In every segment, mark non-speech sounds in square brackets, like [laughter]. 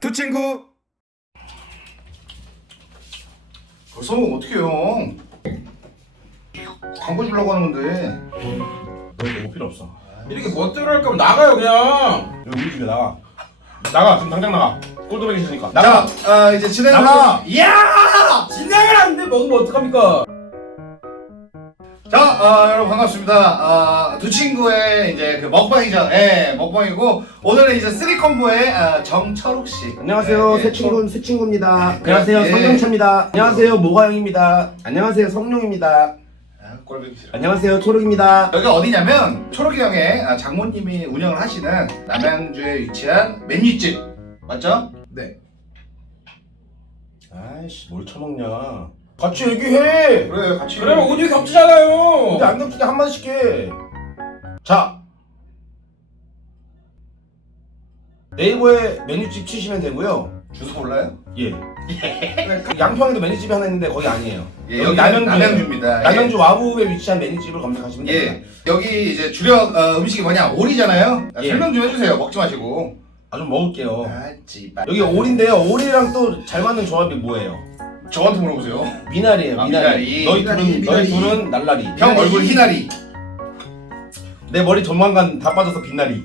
두 친구 그 성공 어떻게 해요? 광고 주려고 하는 건데. 너 이거 필요 없어 이렇게 멋대로 할 거면 나가요 그냥 여기 우리 집에 나가 나가 지금 당장 나가 꼴도백이 있으니까 자, 나가 아, 이제 나가! 하겠습니다. 이야! 진행을 하는데 먹으면 어떡합니까 자, 아, 여러분 반갑습니다. 아, 두 친구의 이제 그 먹방이죠. 예, 먹방이고 오늘은 이제 쓰리 콤보의 아, 정철욱 씨. 안녕하세요. 예, 예, 새친구 새 친구입니다. 안녕하세요. 예. 성경차입니다. 안녕하세요. 모가영입니다. 안녕하세요. 성룡입니다. 아, 꼴보기 싫어. 안녕하세요. 초록입니다. 여기 어디냐면 초록이 형의 아, 장모님이 운영을 하시는 남양주에 위치한 맨위집 맞죠? 아이씨 뭘 처먹냐 같이 얘기해. 그래 같이. 그러면 오디오 겹치잖아요 근데 안 겹치게 한 마디씩 해. 자, 네이버에 메뉴집 치시면 되고요. 주소 몰라요? 예. [laughs] 그 양평에도 메뉴집이 하나 있는데 거기 아니에요. 예, 여기 여기 남양주예요. 남양주입니다. 남양주 와부에 위치한 메뉴집을 검색하시면 예. 됩니다. 예. 여기 이제 주력 어, 음식이 뭐냐 오리잖아요. 아, 예. 설명 좀 해주세요. 먹지 마시고. 아 좀 먹을게요. 아. 여기 오리인데요. 오리랑 또 잘 맞는 조합이 뭐예요? 저한테 물어보세요. 미나리예요. 아, 미나리. 미나리. 너희 미나리, 둘은 너희 미나리. 둘은 날라리. 형 얼굴 희나리. 내 머리 조만간 다 빠져서 빛나리.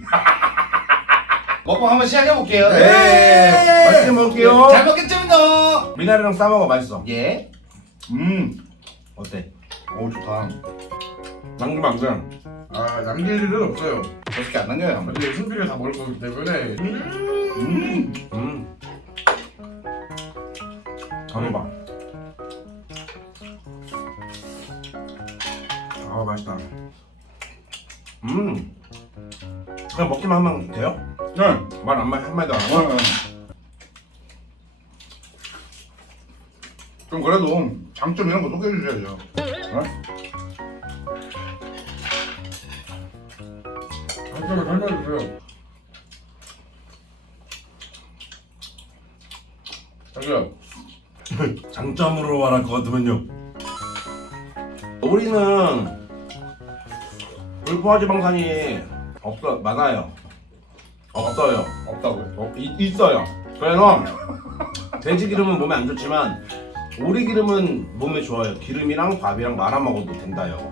먹방 한번 시작해 볼게요. 네. 맛있게 먹을게요. 잘 먹겠습니다. 미나리랑 싸 먹어 맛있어. 예. 음. 어때? 오 좋다. 안 돼. 아 남길 일은 없어요 여섯 개안 남겨요. 근데 순비를 다 먹을 거기 때문에 음. 음. 먹기만 하면 돼요? 네. 말안 말 한마디도 안 하고. 어, 어. 좀 그래도 장점 이런 거 소개해 주셔야죠. 한점을 설명해주세요 자기야 [laughs] 장점으로 말할 것 같으면요. 우리는 불포화지방산이 없어 많아요. 없어요. 없다고요. 어, 이- 있어요. 그래서 돼지 기름은 몸에 안 좋지만 오리 기름은 몸에 좋아요. 기름이랑 밥이랑 말아 먹어도 된다요.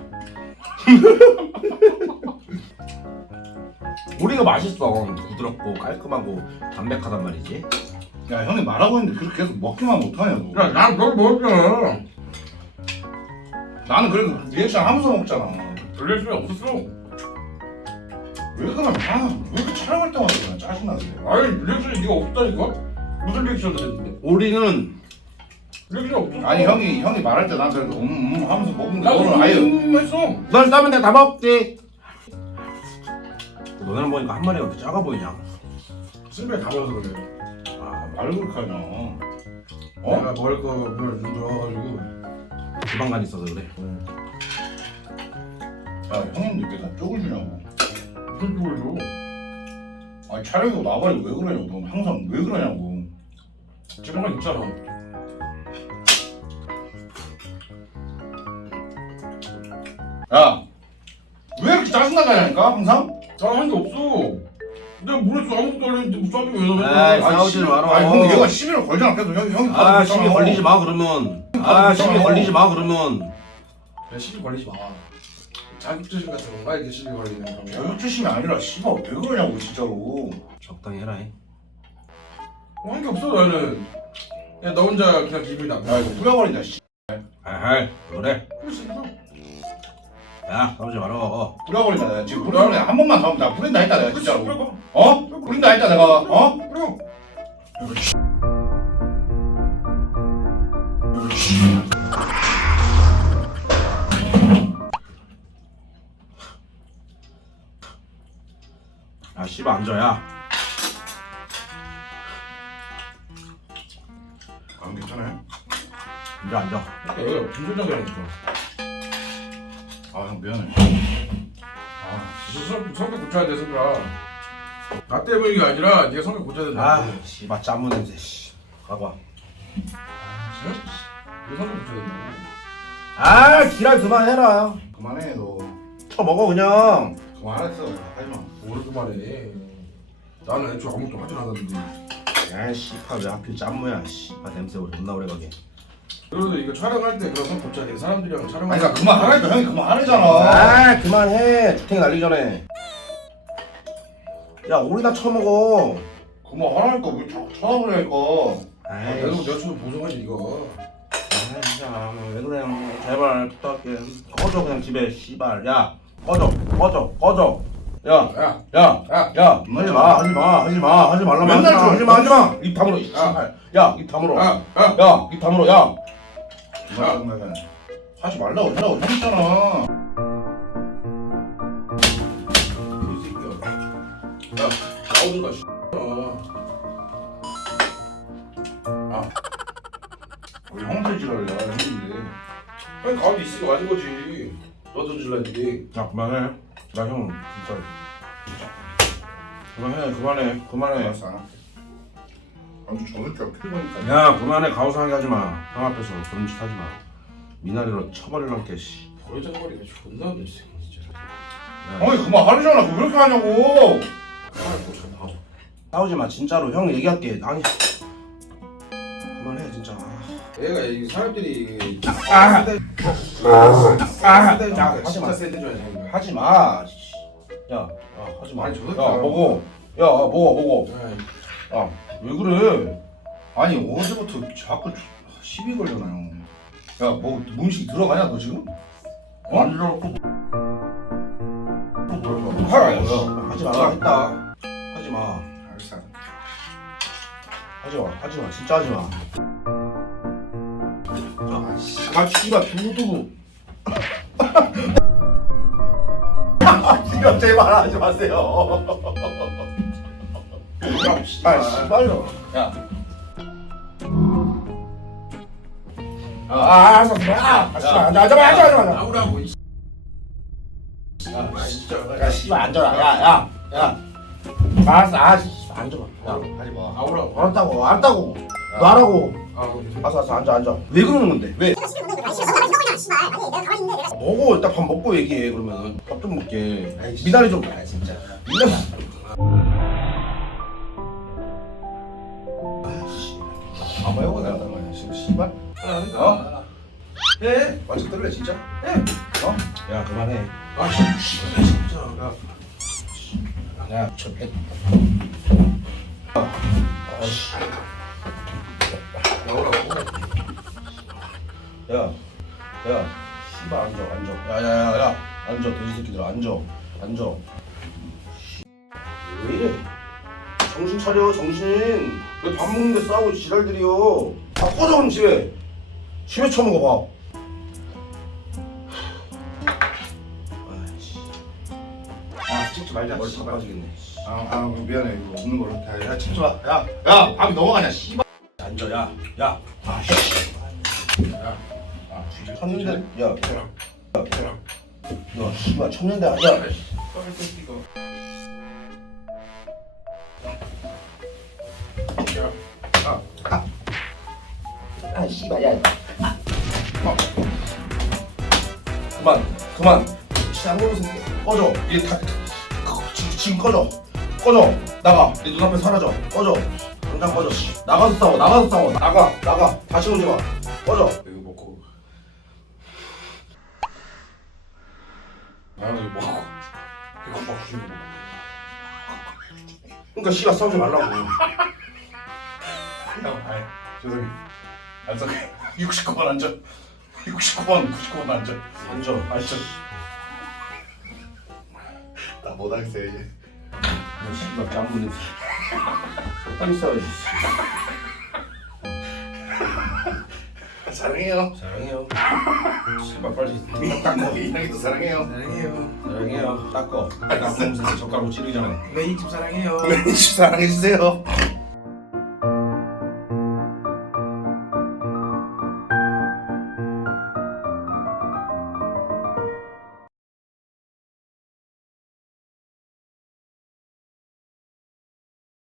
[laughs] 오리가 맛있어. 부드럽고 깔끔하고 담백하단 말이지. 야 형이 말하고 있는데 그렇게 계속 먹기만 못하냐고. 야 난 그걸 먹었잖아 나는 그래도 리액션 하면서 먹잖아. 돌릴 수는 없었어 왜 그러면 아왜 이렇게 촬영할 때마다 그냥 짜증나게. 아니 리액션이 네가 없다니까? 무슨 리액션을 했는데? 오리는 리액션이 없었어 아니 형이 형이 말할 때 난 그래도 음, 음 하면서 먹는데 나도 너는 아예 음 했어 넌 싸면 내가 다 먹지. 너네랑 보니까 한 마리가 왜 작아 보이냐? 순비가 다 먹어서 그래 아, 말을 그렇게 하냐. 어? 내가 먹을 거 오늘 좀 좋아가지고 지방간 있어서 그래. 야 형님들 왜나 쪽을 주냐고. 무슨 줘? 아니 촬영이고 나발이 왜 그러냐고. 넌 항상 왜 그러냐고. 지방간 있잖아 야. 왜 이렇게 짜증나게 하냐니까 항상? 나한게 없어 내가 뭘 했어 아무것도 안 했는데 무슨 소리 왜 에이, 나왜 싸우지 씨- 마라. 아니 형 얘가 시비를 걸잖아 계속 형이 형이 아 시비. 걸리지 마 그러면. 아 시비 걸리지 마 그러면. 야 시비 걸리지 마 자격지심 같은 건가 이게 시비 걸리는 그런 거 자격지심이 아니라 씨발 왜 그러냐고 진짜로. 적당히 해라. 잉. 한게 없어 나는 야너 혼자 그냥 기분이 야 나빠 이거 뿌려버린다 씨. 아이 그래. 그렇지 야 싸우지 마라. 뿌려버린다 내가 지금 뿌려버린다 한 번만 더 하면 나 뿌린다 했다 내가 진짜로. 뿌려봐 어? 뿌린다 했다 내가 어? 씨발 앉아야. 안 괜찮아요? 이제 앉아. 야 여기가 분전장이라니까 아형 미안해. 너 성- 성격 고쳐야 돼 성격아 나 때문이 아니라 네가 성격 고쳐야 된다 아 씨발 짠무 냄새. 씨. 가고 와. 너 성격 고쳐야 된다고 아 기랄 그만해라. 그만해 너. 쳐 먹어 그냥. 그만했어 하지마. 뭘 그만해 나는 애초에 아무것도 하질 않았는데. 야 씨발 왜 하필 짠모야 씨발 냄새 왜 존나 오래 가게. 그래도 이거 촬영할 때 고쳐야 돼 사람들이랑 촬영할 아니 그러니까 그만 하라니까 형이 그만 하래잖아. 아 그만해. 주택 날리 전에. 야 오리나 처먹어. 그만 하라니까. 왜 자꾸 쳐다보냐니까. 아, 아이 내가 내가 좀 보정하지 이거. 아 진짜. 왜 그래. 제발 부탁해. 꺼져 그냥 집에 씨발. 야 꺼져 꺼져 꺼져 야 야 야 야, 야, 하지 마 하지 마 하지 마 하지 말라 맨날 하지 마. 하지 마 입 다물어 이 야. 씨발. 야 입 다물어 야, 야, 야입 다물어 야. 그만 그만 하지 말라고 있잖아. 이 새끼야. 야, 나오든가 씨. 어. 우리 형한테 지랄이야 형인데. 형이 가운데 있으니까 맞은 거지. 너도 질렀는데. 야 그만해 나 형 진짜. 그만해 그만해 그만해. 알았어 안 할게 아주 저 새끼가 필요하니까. 야 그만해. 가오상하게 하지 마 형 앞에서 그런 짓 하지 마. 미나리로 쳐버릴란게 씨. 버리장머리가 존나 없네 진짜. 형이 그만 하래잖아. 그거 왜 이렇게 하냐고. 아, 고쳐 나와. 싸우지 마. 진짜로 형 얘기할게. 아니 얘가 이 사람들이 아. 아, 야, 야, 하지 마. 진짜 세대 줘야 돼. 하지 마. 씨. 야, 야, 하지 마. 아니, 야, 저것도 먹어. 야, 먹어, 먹어. 야, 야, 왜 그래? 아니 어제부터 자꾸 시비 걸려나요 야뭐 음식 들어가냐 너 지금? 어? 안 들어갔고 하라, 야. 하지 말라 했다. 하지 마. 알겠어 하지 마. 하지 마. 진짜 하지 마. 아, 씨발 두두부. 지금 제발 하지 마세요 야, 씨발, 씨발요. 야 아, 아, 알았어. 아, 아, 씨발, 앉아, 앉아, 앉아, 앉아, 앉아. 나오라고. 이 야, 진짜. 야, 씨발, 앉아라. 야, 야, 야. 알았어, 아, 씨발, 앉아봐. 야, 하지 마. 알았다고, 알았다고. 놔라고. 아, 알았어, 알았어, 앉아, 앉아. 왜 그러는 건데? 왜? 아, 먹어. 일단 밥 먹고 얘기해. 그러면 밥 좀 먹게. 미나리 좀. 아, 진짜. 미나리. 아마 해보고 내가 말이야 지금 씨발 어? 해? 완전 뜰래 진짜? 야, 그만해. 아, 씨, 진짜. 야, 야, 저 배. 아 씨. 나오라고. 야, 야, 씨발 앉아, 앉아. 야, 야, 야, 야, 앉아, 돼지 새끼들 앉아, 앉아. 씨, 왜 이래? 정신 차려, 정신. 왜 밥 먹는데 싸우고 지랄들이요? 다 꺼져 그럼 집에. 집에 처먹어 봐. 아이씨, 아 찍지 말자 머리 씨발. 다 빠지겠네. 아, 아 미안해 이거 없는 걸로 야, 야 찍지 마야야 야, 밥이 넘어가냐 씨발 앉아, 야, 야, 아, 씨. 야, 아 진짜 쳤는데, 야, 대랑. 너 씨발 쳤는데, 야, 야, 씨, 썰 새끼가. 야, 아, 씨발, 야, 그만, 그만. 쌍으로 새끼 꺼져. 이게 다 지- 지금 꺼져. 꺼져. 나가. 내 눈앞에 사라져. 꺼져. 당장 꺼져. 나가서 싸워. 나가서 싸워. 나가. 나가. 다시 오지 마. 꺼져. 이거 먹고. 아, 이거 먹고. 이거 먹고 싶은 거. 그러니까 씨발 싸우지 말라고. [laughs] 형 아이 죄송해 앉아 69번 앉아 69번 99번 앉아 앉아. 앉아 나 못 하겠어 이제 너 씨발 짬부는. 싸워야지. [laughs] 사랑해요 사랑해요. 씨발 빨리 닦고. 이랑이도 사랑해요 사랑해요. 사랑해요. 닦고 무슨 젓가락으로 찌르잖아. 매니집 사랑해요. 매니저 사랑해주세요